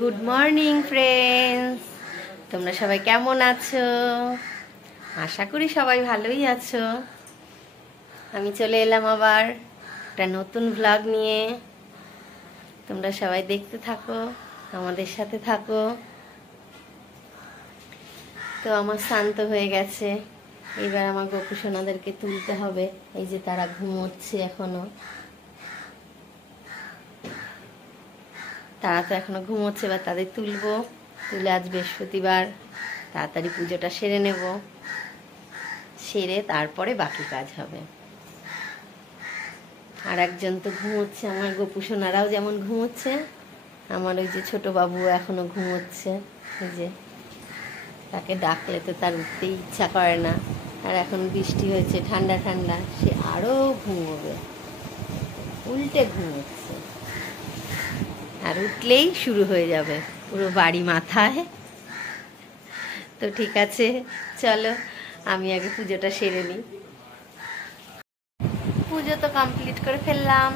Good morning friends, তোমরা সবাই কেমন আছো? আশা করি সবাই ভালোই আছো। আমি চলে এলাম আবার একটা নতুন ভ্লগ নিয়ে। তোমরা সবাই দেখতে থাকো, আমাদের সাথে থাকো। তো আমার শান্ত হয়ে গেছে, এবার আমার গোপু সোনাদেরকে তুলতে হবে। এই যে তারা ঘুমোচ্ছে এখনো, তারা তো এখনো ঘুমোচ্ছে, বা তাদের তুলবো। তুলে আজ বৃহস্পতিবার তাড়াতাড়ি পুজোটা সেরে নেব, সেরে তারপরে বাকি কাজ হবে। আর একজন তো ঘুমোচ্ছে, আমার গোপু সোনারাও যেমন ঘুমোচ্ছে, আমার ওই যে ছোট বাবু এখনো ঘুমোচ্ছে। এই যে তাকে ডাকলে তো তার উঠতে ইচ্ছা করে না, আর এখন বৃষ্টি হয়েছে, ঠান্ডা ঠান্ডা, সে আরো ঘুমোবে, উল্টে ঘুমোচ্ছে। আর উঠলেই শুরু হয়ে যাবে পুরো বাড়ি মাথায়। তো ঠিক আছে, চলো আমি আগে পুজোটা সেরে নিই। পুজো তো কমপ্লিট করে ফেললাম।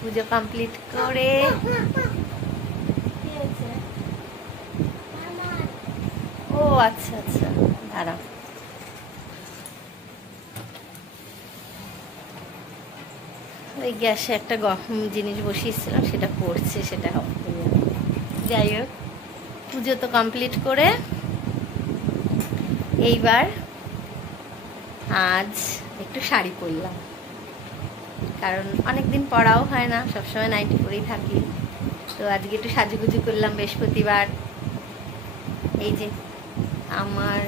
পুজো কমপ্লিট করে ও আচ্ছা আচ্ছা, দাঁড়াও। ওই গ্যাসে একটা গরম জিনিস বসিয়েছিলাম, সেটা পড়ছে, সেটা হবে। যাই হোক, পুজো তো কমপ্লিট করে এইবার আজ একটু শাড়ি পরলাম, কারণ অনেকদিন পরাও হয় না, সবসময় নাইটি পরেই থাকি। তো আজকে একটু সাজুগুজু করলাম, বৃহস্পতিবার। এই যে আমার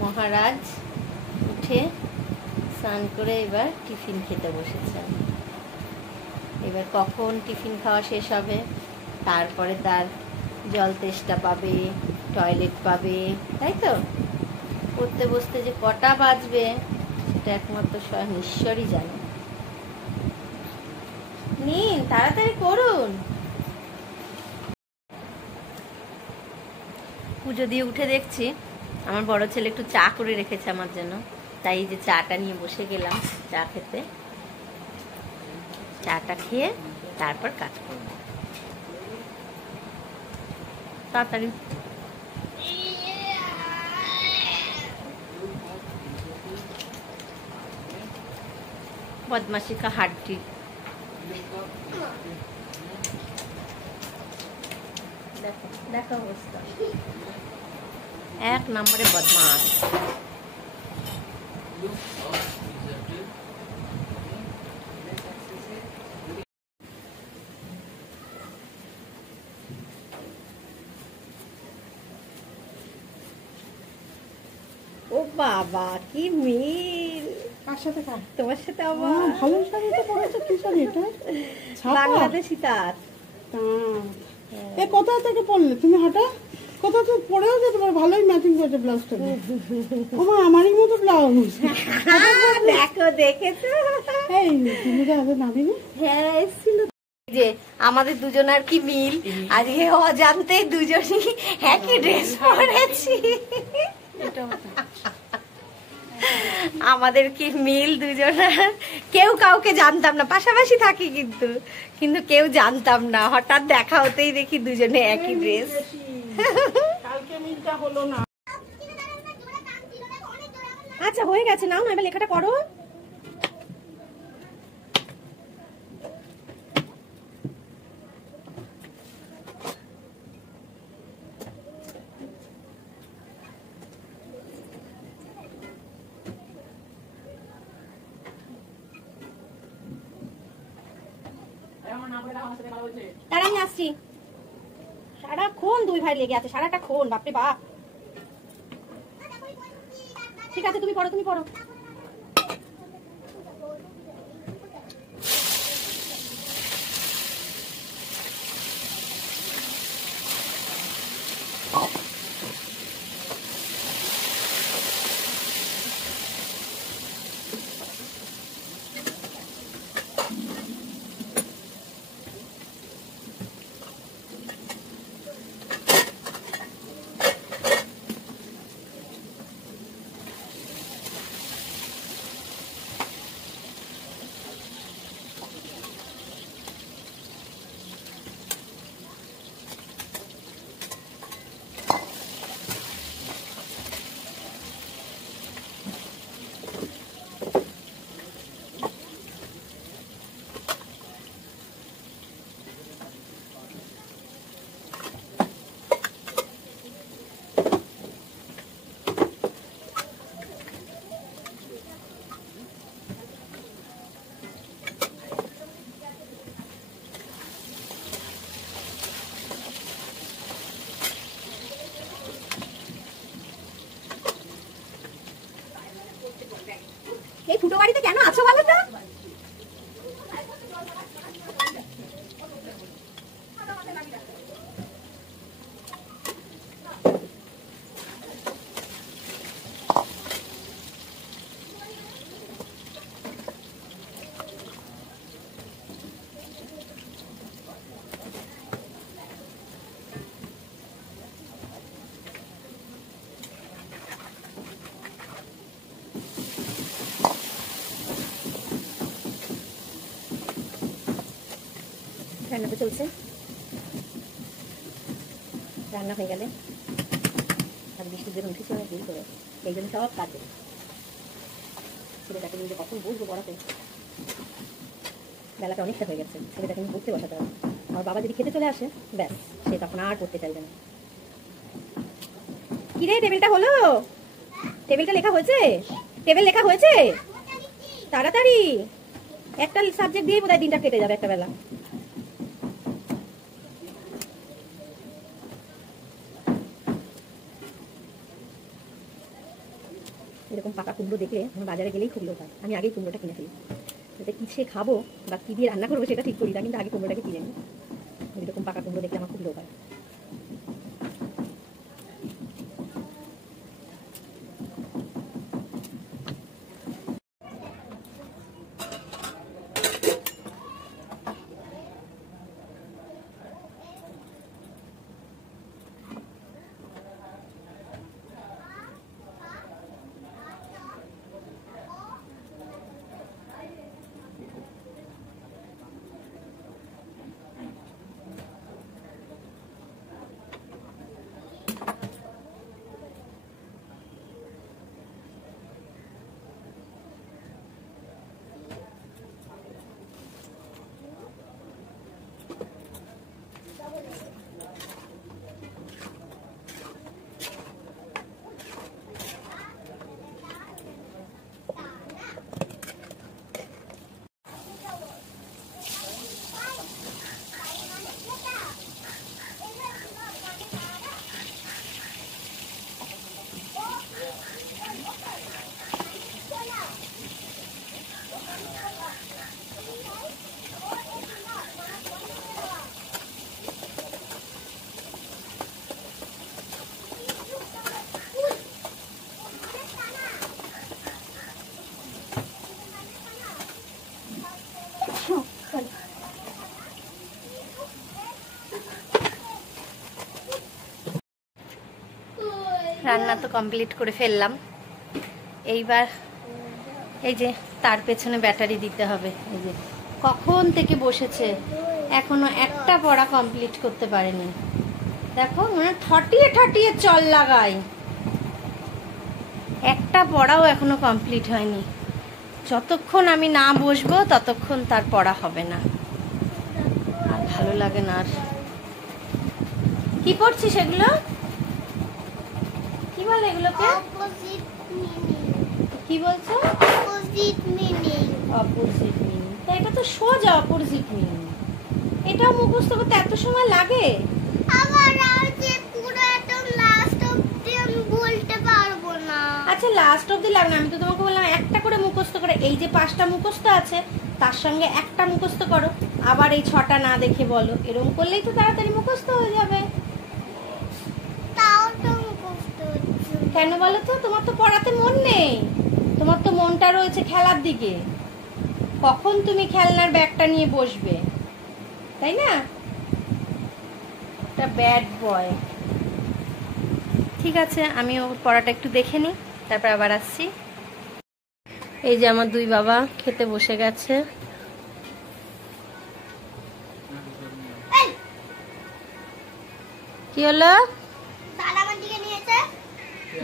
মহারাজ উঠে স্নান করে এবার টিফিন খেতে বসেছেন। এবার কখন টিফিন খাওয়া শেষ হবে, তারপরে তার জল তেষ্টা পাবে, টয়লেট পাবে, তাই তো? পড়তে বসতে যে কটা বাজবে সেটা একমাত্র স্বয়ং ঈশ্বরই জানে। নিন, তাড়াতাড়ি করুন। পুজো দিয়ে উঠে দেখছি আমার বড় ছেলে একটু চা করে রেখেছে আমার জন্য, তাই এই যে চাটা নিয়ে বসে গেলাম চা খেতে। চাটা খেয়ে তারপর কাজ করব তাড়াতাড়ি। বদমাশি কা হাড্ডি। দেখো দেখো অবস্থা, এক নম্বরে বদমাশ। ও বাবা, কি মিল! কার সাথে কার? তোমার সাথে আমার। ভালো শাড়ি তো পরেছো। কি শাড়ি এটা? বাংলাদেশি তাঁত। এ কোথা থেকে পরলে তুমি? হাঁটা কোথা থেকে পরেও যেতে পারো, ভালোই ম্যাচিং করেছে ব্লাউজটা। ওমা, আমারই মতো ব্লাউজ। দেখো, দেখেছো? এই তুমি যে আগে নামিনি? হ্যাঁ, এসেছিল। যে আমাদের দুজনের কি মিল, আজকে অজান্তে দুজনই একই ড্রেস পরেছি। আমাদের কি মিল দুজনের, কেউ কাউকে জানতাম না, পাশাপাশি থাকি কিন্তু কিন্তু কেউ জানতাম না, হঠাৎ দেখা হতেই দেখি দুজনে একই ড্রেস। কালকে মিলটা হলো না। আচ্ছা, হয়ে গেছে, নাও না, এবার লেখাটা করো। তারা আমি আসছি। সারাক্ষণ দুই ভাই লেগে আছে, সারাটা ক্ষণ, বাপরে বাপ। ঠিক আছে, তুমি পড়ো, তুমি পড়ো। বাড়িতে কেন আছো বলো তো? রান্না তো চলছে, রান্না হয়ে গেলে আর বৃষ্টির জন্য উঠেছে অনেক দেরি করে, এই জন্য সব কাটবে। ছেলেটাকে নিয়ে কখন বসবো পড়াতে, বেলাটা অনেকটা হয়ে গেছে, ছেলেটাকে নিয়ে পড়তে বসাতে হবে। আমার বাবা যদি খেতে চলে আসে ব্যাস, সে তখন আর পড়তে চাইবে না। কিরে টেবিলটা হলো? টেবিলটা লেখা হয়েছে? টেবিল লেখা হয়েছে? তাড়াতাড়ি, একটা সাবজেক্ট দিয়ে বোধহয় দিনটা কেটে যাবে একটা বেলা। এরকম পাকা কুমড়ো দেখলে আমার বাজারে গেলেই খুব লোক হয়, আমি আগেই কুমড়োটা কিনে ফেলি। যাতে কিসে খাবো বা কি দিয়ে রান্না করবো সেটা ঠিক করি না, কিন্তু আগে কুমড়োটাকে কিনে নিই। এরকম পাকা কুমড়ো দেখলে আমার খুব লোক হয়। রান্না তো কমপ্লিট করে ফেললাম, এইবার এই যে তার পেছনে ব্যাটারি দিতে হবে। এই যে কখন থেকে বসেছে, এখনো একটা পড়া কমপ্লিট করতে পারেনি। দেখো মানে ঠাটিয়ে ঠাটিয়ে চল লাগাই, একটা পড়াও এখনো কমপ্লিট হয়নি। যতক্ষণ আমি না বসবো ততক্ষণ তার পড়া হবে না, আর ভালো লাগে না। আর কি পড়ছিস এগুলো? কি বলে এগুলোকে? কি বলছো? Opposite meaning. অপোজিট মিনিং, তা এটা তো সোজা অপোজিট মিনিং, এটাও মুখস্থ করতে এত সময় লাগে? আবার যে পুরো একদম লাস্ট অবধি আমি বলতে পারবো না। আচ্ছা লাস্ট অবধি লাগবে না, আমি তো তোমাকে বললাম একটা করে মুখস্থ করে, এই যে 5টা মুখস্থ আছে তার সঙ্গে একটা মুখস্থ করো, আবার এই 6টা না দেখে বলো, এরকম করলেই তো তাড়াতাড়ি মুখস্থ হয়ে যাবে। তাও তো মুখস্থ হচ্ছে কেন বলো তো? তোমার তো পড়াতে মন নেই, তোমার তো মনটা রয়েছে খেলার দিকে। কখন তুমি খেলনার ব্যাগটা নিয়ে বসবে, তাই না? একটা ব্যাড বয়। ঠিক আছে, আমি ওর পড়াটা একটু দেখে নিই, তারপর আবার আসছি। এই যে আমার দুই বাবা খেতে বসে গেছে। কি হলো?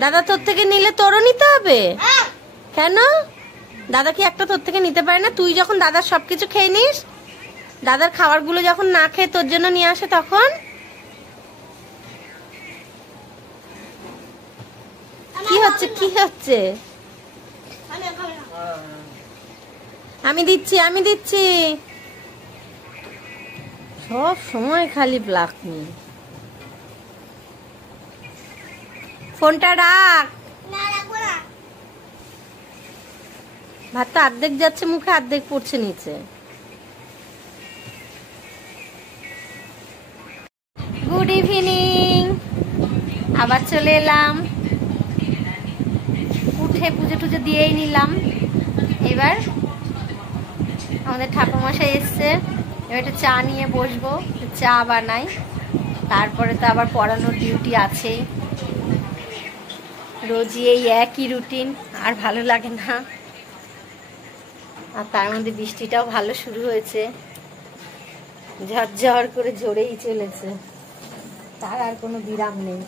দাদা তোর থেকে নিলে তোরও নিতে হবে? কেন? দাদা কি একটা তোর থেকে নিতে পারে না? তুই যখন দাদার সবকিছু খেয়ে নিস, দাদার খাবারগুলো যখন না খেয়ে তোর জন্য নিয়ে আসে তখন? কি হচ্ছে কি হচ্ছে? আমি দিচ্ছি আমি দিচ্ছি, সব সময় খালি ব্ল্যাক নি। ফোনটা রাখ। ভাতটা অর্ধেক যাচ্ছে মুখে, অর্ধেক পড়ছে নিচে। গুড ইভিনিং, আবার চলে এলাম। উঠে পুজো টুজো দিয়েই নিলাম। এবার আমাদের ঠাকুরমশাই এসছে, এবার একটু চা নিয়ে বসবো, চা বানাই, তারপরে তো আবার পড়ানোর ডিউটি আছেই। রোজই এই একই রুটিন, আর ভালো লাগে না। আর তার মধ্যে বৃষ্টিটাও ভালো শুরু হয়েছে, ঝরঝর করে ঝরেই চলেছে, তার আর কোনো বিরাম নেই।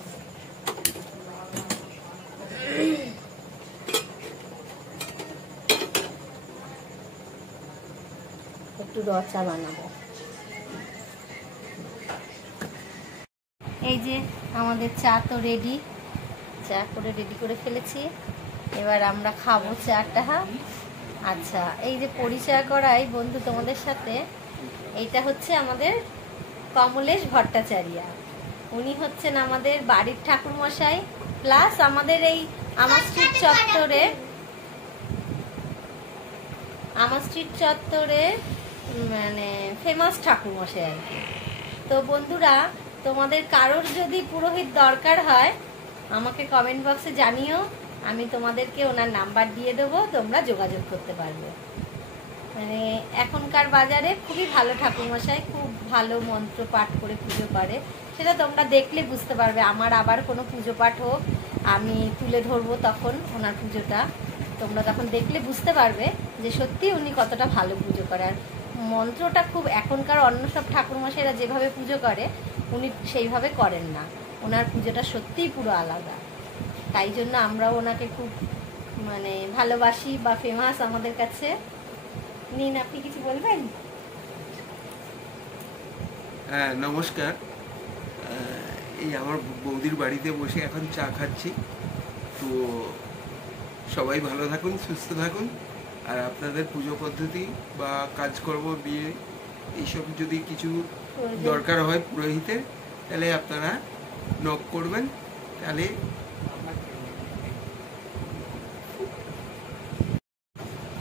একটু রচা বানাবো। এই যে আমাদের চা তো রেডি, চা করে রেডি করে ফেলেছি। এবার আমরা খাবো চাটা। আচ্ছা, এই যে পরিচয় করাই বন্ধু তোমাদের সাথে, এইটা হচ্ছে আমাদের কমলেশ ভট্টাচার্য। উনি হচ্ছেন আমাদের বাড়ির ঠাকুরমশাই, প্লাস আমাদের এই আমার স্ট্রিট চত্বরে মানে ফেমাস ঠাকুরমশাই আর কি। তো বন্ধুরা, তোমাদের কারোর যদি পুরোহিত দরকার হয় আমাকে কমেন্ট বক্সে জানিও, আমি তোমাদেরকে ওনার নাম্বার দিয়ে দেবো, তোমরা যোগাযোগ করতে পারবে। মানে এখনকার বাজারে খুবই ভালো ঠাকুরমশাই, খুব ভালো মন্ত্র পাঠ করে পুজো করে, সেটা তোমরা দেখলে বুঝতে পারবে। আমার আবার কোনো পুজো পাঠ হোক, আমি তুলে ধরবো তখন ওনার পুজোটা, তোমরা তখন দেখলে বুঝতে পারবে যে সত্যি উনি কতটা ভালো পুজো করে। আর মন্ত্রটা খুব, এখনকার অন্য সব ঠাকুরমশাইরা যেভাবে পুজো করে উনি সেইভাবে করেন না, ওনার পুজোটা সত্যিই পুরো আলাদা। তাই জন্য আমরাও ওনাকে খুব মানে ভালোবাসি বা ফেমাস আমাদের কাছে। নিন, আপনি কিছু বলবেন? হ্যাঁ, নমস্কার। এই আমার বৌদির বাড়িতে বসে এখন চা খাচ্ছি। তো সবাই ভালো থাকুন, সুস্থ থাকুন। আর আপনাদের পুজো পদ্ধতি বা কাজকর্ম, বিয়ে, এইসব যদি কিছু দরকার হয় পুরোহিতের, তাহলে আপনারা নক করবেন। তাহলে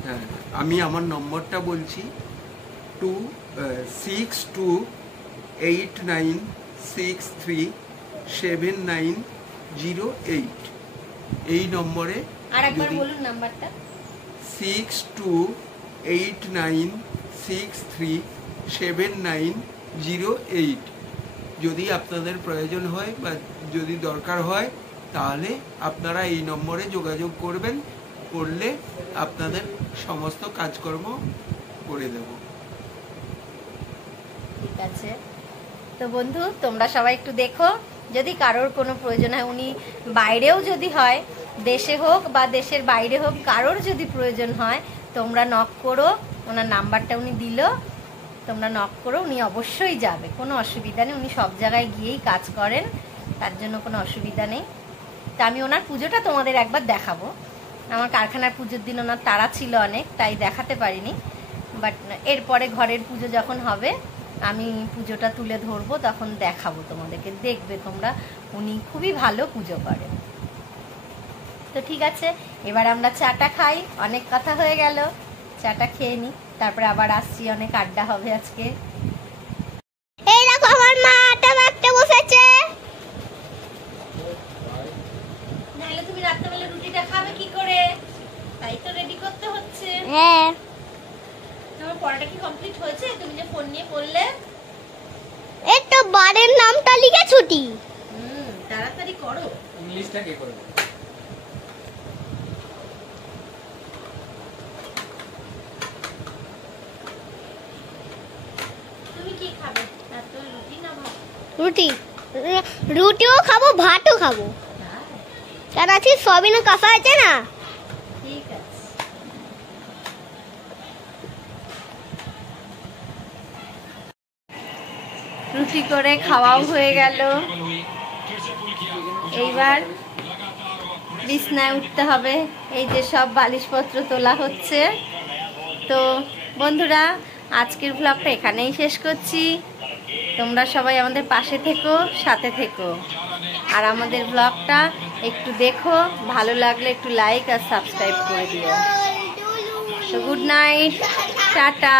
হ্যাঁ, আমি আমার নম্বরটা বলছি 6289637908। এই নম্বরে আরেকবার বলুন নাম্বারটা। 6289637908। যদি আপনাদের প্রয়োজন হয় বা যদি দরকার হয় তাহলে আপনারা এই নম্বরে যোগাযোগ করবেন, করলে আপনাদের সমস্ত কাজকর্ম করে দেব। ঠিক আছে। তো বন্ধু, তোমরা সবাই একটু দেখো, যদি কারোর কোনো প্রয়োজন হয়, উনি বাইরেও যদি হয়, দেশে হোক বা দেশের বাইরে হোক, কারোর যদি প্রয়োজন হয় তোমরা নক করো। ওনার নাম্বারটা উনি দিল, তোমরা নক করো, উনি অবশ্যই যাবে, কোনো অসুবিধা নেই। উনি সব জায়গায় গিয়েই কাজ করেন, তার জন্য কোনো অসুবিধা নেই। তা আমি ওনার পুজোটা তোমাদের একবার দেখাবো। আমার কারখানার পুজোর দিন ওনার তাড়া ছিল অনেক, তাই দেখাতে পারিনি। বাট এরপরে ঘরের পুজো যখন হবে আমি পুজোটা তুলে ধরবো, তখন দেখাবো তোমাদেরকে, দেখবে তোমরা, উনি খুবই ভালো পুজো করেন। তো ঠিক আছে, এবার আমরা চাটা খাই, অনেক কথা হয়ে গেল, চাটা খেয়ে নিই, তারপরে আবার আসছি, অনেক আড্ডা হবে আজকে। এই দেখো আমার মা আটা মাখতে বসেছে। নাহলে তুমি রাত্রেবেলা রুটিটা খাবে কি করে, তাই তো রেডি করতে হচ্ছে। হ্যাঁ, তোমার পড়াটা কি কমপ্লিট হয়েছে? তুমি যে ফোন নিয়ে পড়লে, এই তো বারের নামটা লিখে ছুটি। তাড়াতাড়ি করো। ইংলিশটা কে করবে? তুমি কি খাবে? এত রুটি না ভাত? রুটিও খাবো, ভাতও খাবো, কারণ আজকে সবিনা কাঁচা আছে না। ঠিক আছে। রুটি করে খাওয়াও হয়ে গেল, এইবার বিছনায় উঠতে হবে। এই যে সব বালিশপত্র তোলা হচ্ছে। তো বন্ধুরা, আজকের ব্লগটা এখানেই শেষ করছি। তোমরা সবাই আমাদের পাশে থেকো, সাথে থেকো, আর আমাদের ব্লগটা একটু দেখো, ভালো লাগলে একটু লাইক আর সাবস্ক্রাইব করে দিও। তো গুড নাইট, টাটা।